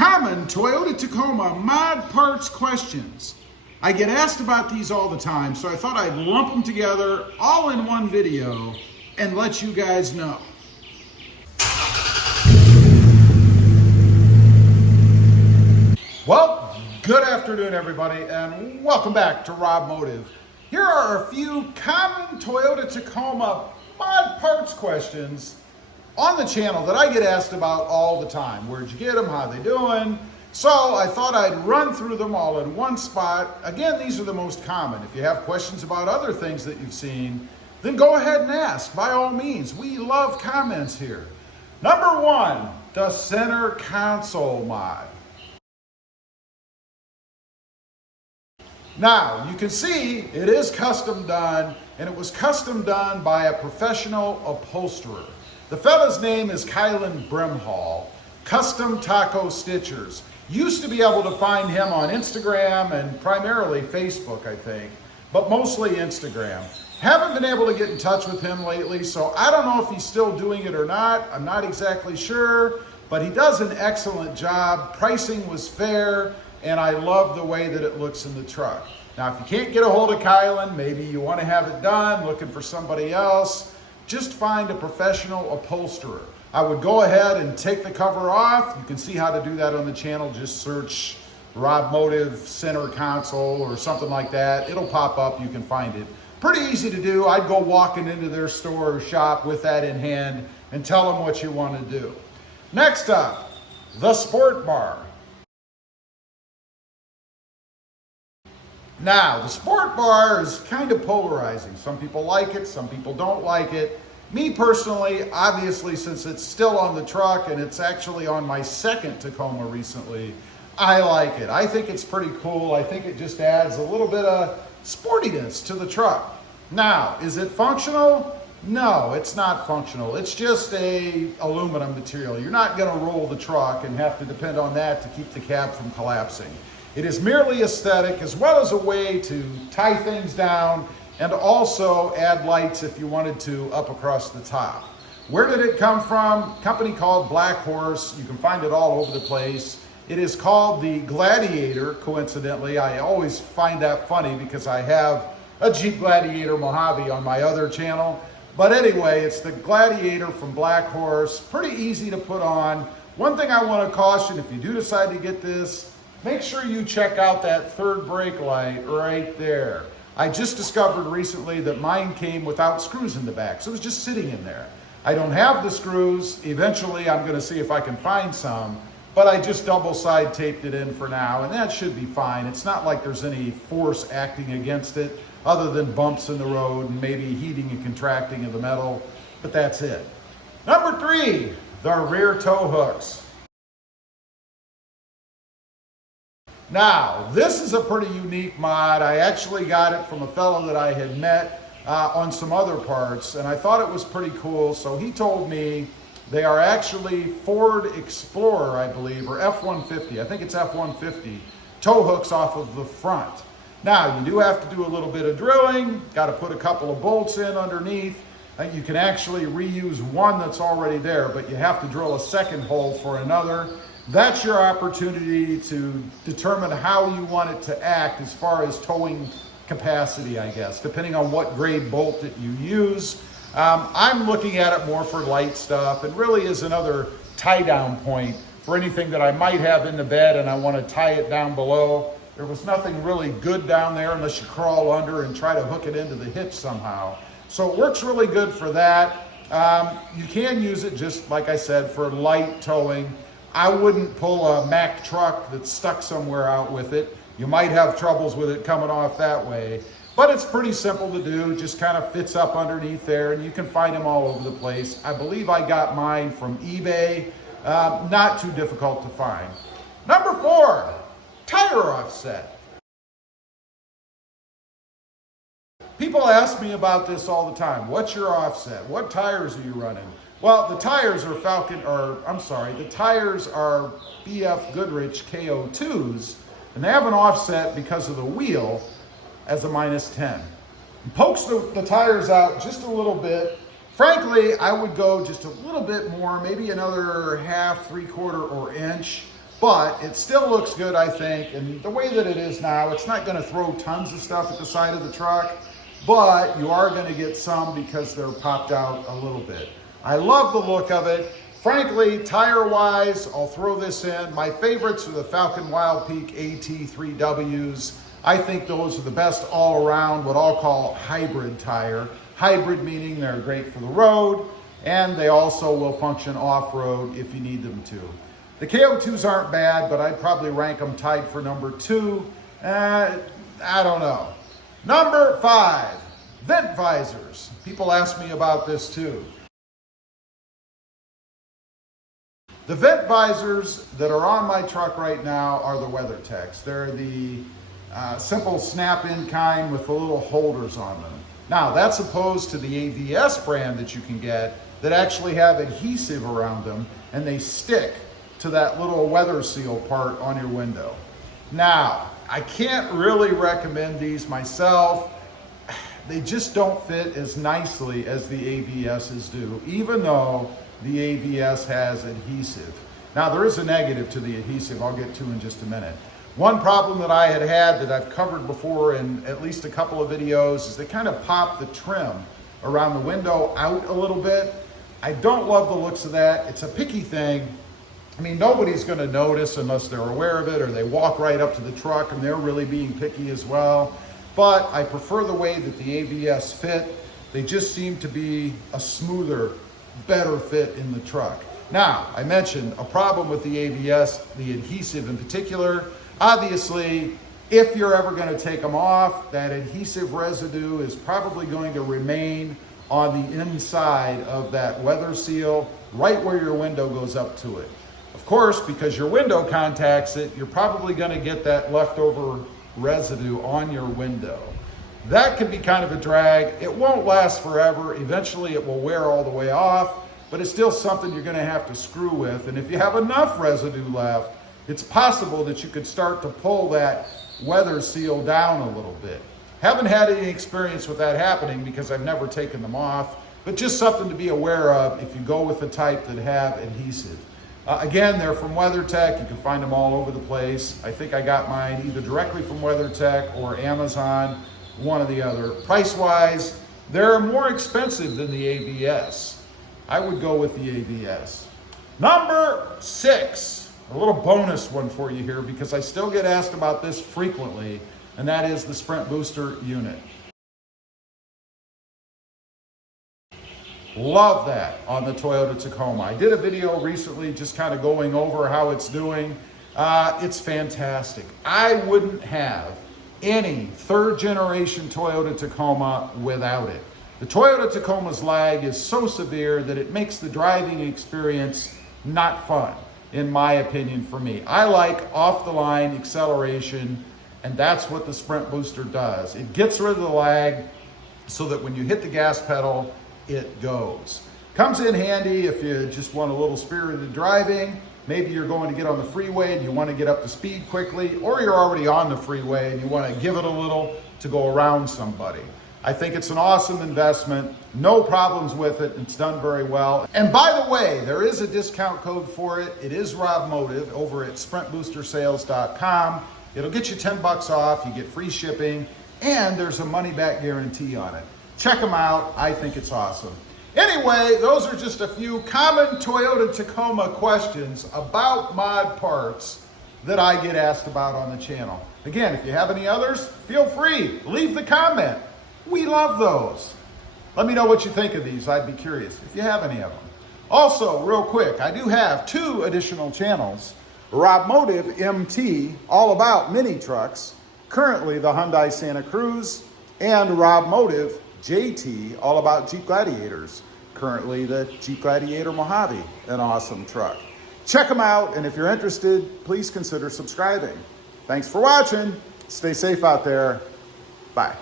Common Toyota Tacoma mod parts questions. I get asked about these all the time, so I thought I'd lump them together all in one video and let you guys know. Well, good afternoon everybody, and welcome back to RobMotive. Here are a few common Toyota Tacoma mod parts questions on the channel that I get asked about all the time. Where'd you get them? How they doing? So I thought I'd run through them all in one spot. Again, these are the most common. If you have questions about other things that you've seen, then go ahead and ask. By all means, we love comments here. Number one, the center console mod. Now, you can see it is custom done, and it was custom done by a professional upholsterer. The fella's name is Kylan Brimhall, Custom Taco Stitchers. Used to be able to find him on Instagram and primarily Facebook, I think, but mostly Instagram. Haven't been able to get in touch with him lately, so I don't know if he's still doing it or not. I'm not exactly sure, but he does an excellent job. Pricing was fair, and I love the way that it looks in the truck. Now, if you can't get a hold of Kylan, maybe you want to have it done, looking for somebody else, just find a professional upholsterer. I would go ahead and take the cover off. You can see how to do that on the channel. Just search RobMotive center console or something like that. It'll pop up, you can find it. Pretty easy to do. I'd go walking into their store or shop with that in hand and tell them what you want to do. Next up, the Sport Bar. Now, the Sport Bar is kind of polarizing. Some people like it, some people don't like it. Me personally, obviously, since it's still on the truck and it's actually on my second Tacoma recently, I like it. I think it's pretty cool. I think it just adds a little bit of sportiness to the truck. Now, is it functional? No, it's not functional. It's just a aluminum material. You're not gonna roll the truck and have to depend on that to keep the cab from collapsing. It is merely aesthetic, as well as a way to tie things down and also add lights if you wanted to up across the top. Where did it come from? A company called Black Horse. You can find it all over the place. It is called the Gladiator, coincidentally. I always find that funny because I have a Jeep Gladiator Mojave on my other channel. But anyway, it's the Gladiator from Black Horse. Pretty easy to put on. One thing I want to caution, if you do decide to get this, make sure you check out that third brake light right there. I just discovered recently that mine came without screws in the back, so it was just sitting in there. I don't have the screws. Eventually, I'm going to see if I can find some, but I just double side taped it in for now, and that should be fine. It's not like there's any force acting against it other than bumps in the road and maybe heating and contracting of the metal, but that's it. Number three, the rear tow hooks. Now, this is a pretty unique mod. I actually got it from a fellow that I had met on some other parts, and I thought it was pretty cool. So he told me they are actually Ford Explorer, I believe, or F-150. I think it's F-150 tow hooks off of the front. Now, you do have to do a little bit of drilling, got to put a couple of bolts in underneath. You can actually reuse one that's already there, but you have to drill a second hole for another. That's your opportunity to determine how you want it to act as far as towing capacity, I guess, depending on what grade bolt that you use. I'm looking at it more for light stuff, and really is another tie down point for anything that I might have in the bed and I want to tie it down below. There was nothing really good down there unless you crawl under and try to hook it into the hitch somehow. So it works really good for that. You can use it, just like I said, for light towing. I wouldn't pull a Mack truck that's stuck somewhere out with it. You might have troubles with it coming off that way, but it's pretty simple to do. Just kind of fits up underneath there, and you can find them all over the place. I believe I got mine from eBay. Not too difficult to find. Number four, tire offset. People ask me about this all the time. What's your offset? What tires are you running? Well, the tires are the tires are BF Goodrich KO2s, and they have an offset because of the wheel as a -10. It pokes the tires out just a little bit. Frankly, I would go just a little bit more, maybe another half, 3/4 or inch but it still looks good, I think. And the way that it is now, it's not gonna throw tons of stuff at the side of the truck, but you are gonna get some because they're popped out a little bit. I love the look of it. Frankly, tire-wise, I'll throw this in. My favorites are the Falcon Wild Peak AT3Ws. I think those are the best all-around, what I'll call hybrid tire. Hybrid meaning they're great for the road, and they also will function off-road if you need them to. The KO2s aren't bad, but I'd probably rank them tied for number 2. I don't know. Number 5, vent visors. People ask me about this too. The vent visors that are on my truck right now are the WeatherTechs. They're the simple snap-in kind with the little holders on them. Now, that's opposed to the AVS brand that you can get that actually have adhesive around them, and they stick to that little weather seal part on your window. Now, I can't really recommend these myself. They just don't fit as nicely as the AVS's do, even though the AVS has adhesive. Now, there is a negative to the adhesive I'll get to in just a minute. One problem that I had that I've covered before in at least a couple of videos is they kind of pop the trim around the window out a little bit. I don't love the looks of that. It's a picky thing. I mean, nobody's gonna notice unless they're aware of it or they walk right up to the truck and they're really being picky as well. But I prefer the way that the AVS fit. They just seem to be a smoother, better fit in the truck. Now, I mentioned a problem with the AVS, the adhesive in particular. Obviously, if you're ever going to take them off, that adhesive residue is probably going to remain on the inside of that weather seal, right where your window goes up to it. Of course, because your window contacts it, you're probably going to get that leftover residue on your window. That can be kind of a drag. It won't last forever. Eventually it will wear all the way off, but it's still something you're gonna have to screw with. And if you have enough residue left, it's possible that you could start to pull that weather seal down a little bit. Haven't had any experience with that happening because I've never taken them off, but just something to be aware of if you go with the type that have adhesive. Again, they're from WeatherTech. You can find them all over the place. I think I got mine either directly from WeatherTech or Amazon, one or the other. Price-wise, they're more expensive than the AVS. I would go with the AVS. Number 6, a little bonus one for you here because I still get asked about this frequently, and that is the Sprint Booster unit. Love that on the Toyota Tacoma. I did a video recently just kind of going over how it's doing. It's fantastic. I wouldn't have any third-generation Toyota Tacoma without it. The Toyota Tacoma's lag is so severe that it makes the driving experience not fun, in my opinion, for me. I like off-the-line acceleration, and that's what the Sprint Booster does. It gets rid of the lag so that when you hit the gas pedal, it goes. Comes in handy if you just want a little spirited driving. Maybe you're going to get on the freeway and you want to get up to speed quickly, or you're already on the freeway and you want to give it a little to go around somebody. I think it's an awesome investment. No problems with it. It's done very well. And by the way, there is a discount code for it. It is RobMotive over at sprintboostersales.com. It'll get you 10 bucks off. You get free shipping, and there's a money-back guarantee on it. Check them out. I think it's awesome. Anyway, those are just a few common Toyota Tacoma questions about mod parts that I get asked about on the channel. Again, if you have any others, feel free. Leave the comment. We love those. Let me know what you think of these. I'd be curious if you have any of them. Also, real quick, I do have 2 additional channels. RobMotive MT, all about mini trucks, currently the Hyundai Santa Cruz, and RobMotive JT, all about Jeep Gladiators, currently the Jeep Gladiator Mojave, an awesome truck. Check them out, and if you're interested, please consider subscribing. Thanks for watching. Stay safe out there. Bye.